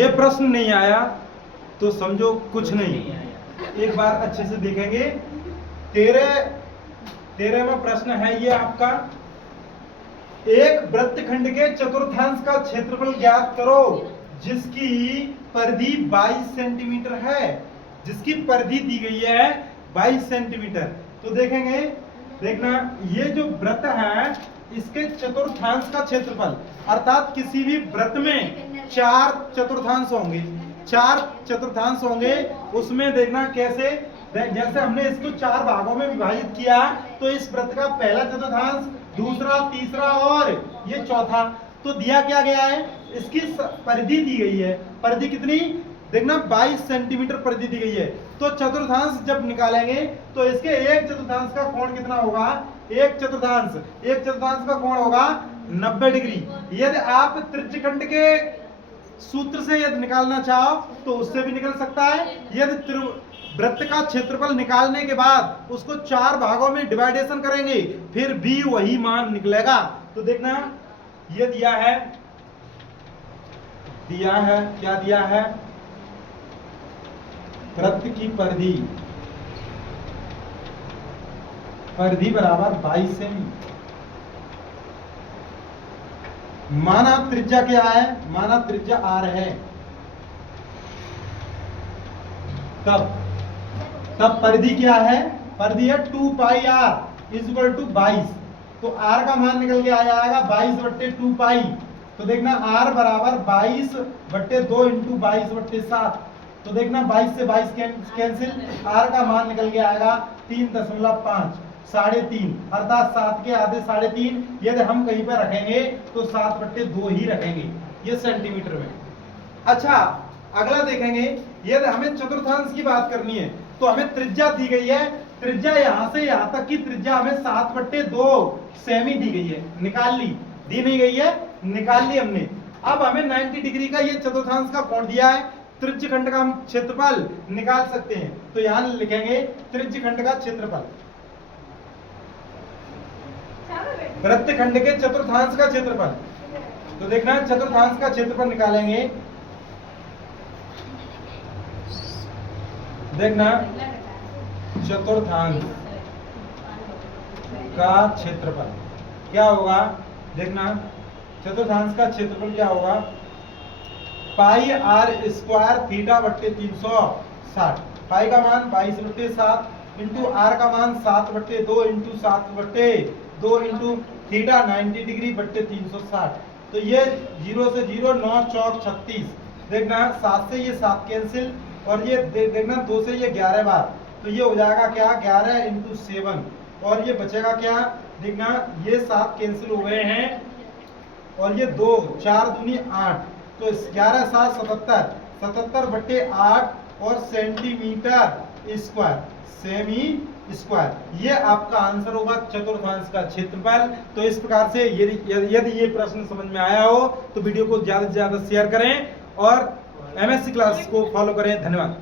ये प्रश्न नहीं आया तो समझो कुछ नहीं। एक बार अच्छे से देखेंगे। 13वां प्रश्न है ये आपका, एक वृत्तखंड के चतुर्थांश का क्षेत्रफल ज्ञात करो जिसकी परिधि 22 सेंटीमीटर है। जिसकी परिधि दी गई है 22 सेंटीमीटर। तो देखेंगे, देखना ये जो वृत्त है इसके चतुर्थांश का क्षेत्रफल, अर्थात किसी भी वृत्त में 4 चतुर्थांश होंगे, 4 चतुर्थांश होंगे। उसमें देखना कैसे, जैसे हमने इसको 4 भागों में विभाजित किया तो इस वृत्त का पहला चतुर्थांश, दूसरा, तीसरा और ये चौथा। तो दिया क्या गया है, इसकी परिधि दी गई है। परिधि कितनी, देखना 22 सेंटीमीटर परिधि दी गई है। तो चतुर्थांश जब निकालेंगे तो इसके एक चतुर्थांश का कोण कितना होगा, एक चतुर्थांश का कोण होगा 90 डिग्री। यदि आप त्रिज्यखंड के सूत्र से यदि निकालना चाहो तो उससे भी निकल सकता है। यदि वृत्त का क्षेत्रफल निकालने के बाद उसको 4 भागों में डिवाइडेशन करेंगे फिर भी वही मान निकलेगा। तो देखना ये दिया है क्या दिया है, वृत्त की परिधि बराबर 22 सेमी। माना त्रिज्या क्या है, माना त्रिज्या r है। तब परिधि क्या है, परिधि है 2 पाई r इज इक्वल टू 22। तो r का मान निकल के आ जाएगा 22/2 पाई। तो देखना r बराबर 22/2 इंटू 22/7। तो देखना 22 से 22 कैंसिल, r का मान निकल के आएगा 3.5, 3.5, अर्थात 7 के आधे 3.5। यदि हम कहीं पर रखेंगे तो 7/2 ही रखेंगे, ये सेंटीमीटर में। अच्छा, अगला देखेंगे, यदि हमें चतुर्थांश की बात करनी है तो हमें त्रिज्या दी गई है। त्रिज्या यहां से यहां तक की त्रिज्या हमें 7/2 सेमी दी गई है, निकाल ली। दी नहीं गई है, निकाल ली हमने। अब हमें 90 डिग्री का ये चतुर्थांश का कोण दिया है, त्रिज्यखंड का हम क्षेत्रफल निकाल सकते हैं। तो यहां लिखेंगे त्रिज्यखंड का क्षेत्रफल, वृत्तखंड के चतुर्थांश का क्षेत्रफल। तो देखना चतुर्थांश का क्षेत्रफल निकालेंगे, देखना चतुर्थांश का क्षेत्रफल क्या होगा, देखना चतुर्थांश का क्षेत्रफल क्या होगा, पाई r स्क्वायर θ/360। पाई का मान 22/7 इंटू r का मान 7/2 इंटू 7/2 इंटू थीटा 90 डिग्री बट्टे 360। तो ये 0 से 0, 9 चौक 36। देखना 7 से ये 7 कैंसिल और ये देखना 2 से ये 11 बार। तो ये हो जाएगा क्या, 11 इंटू 7 और ये बचेगा क्या, देखना ये 7 कैंसिल हो गए हैं और ये 2, 4 दूनी 8। तो 11 7 77, 77/8 और सेंटीमीटर स्क्वायर, सेमी स्क्वायर। ये आपका आंसर होगा चतुर्थांश का क्षेत्रफल। तो इस प्रकार से यदि ये प्रश्न समझ में आया हो तो वीडियो को ज्यादा से ज्यादा शेयर करें और MSc क्लास को फॉलो करें। धन्यवाद।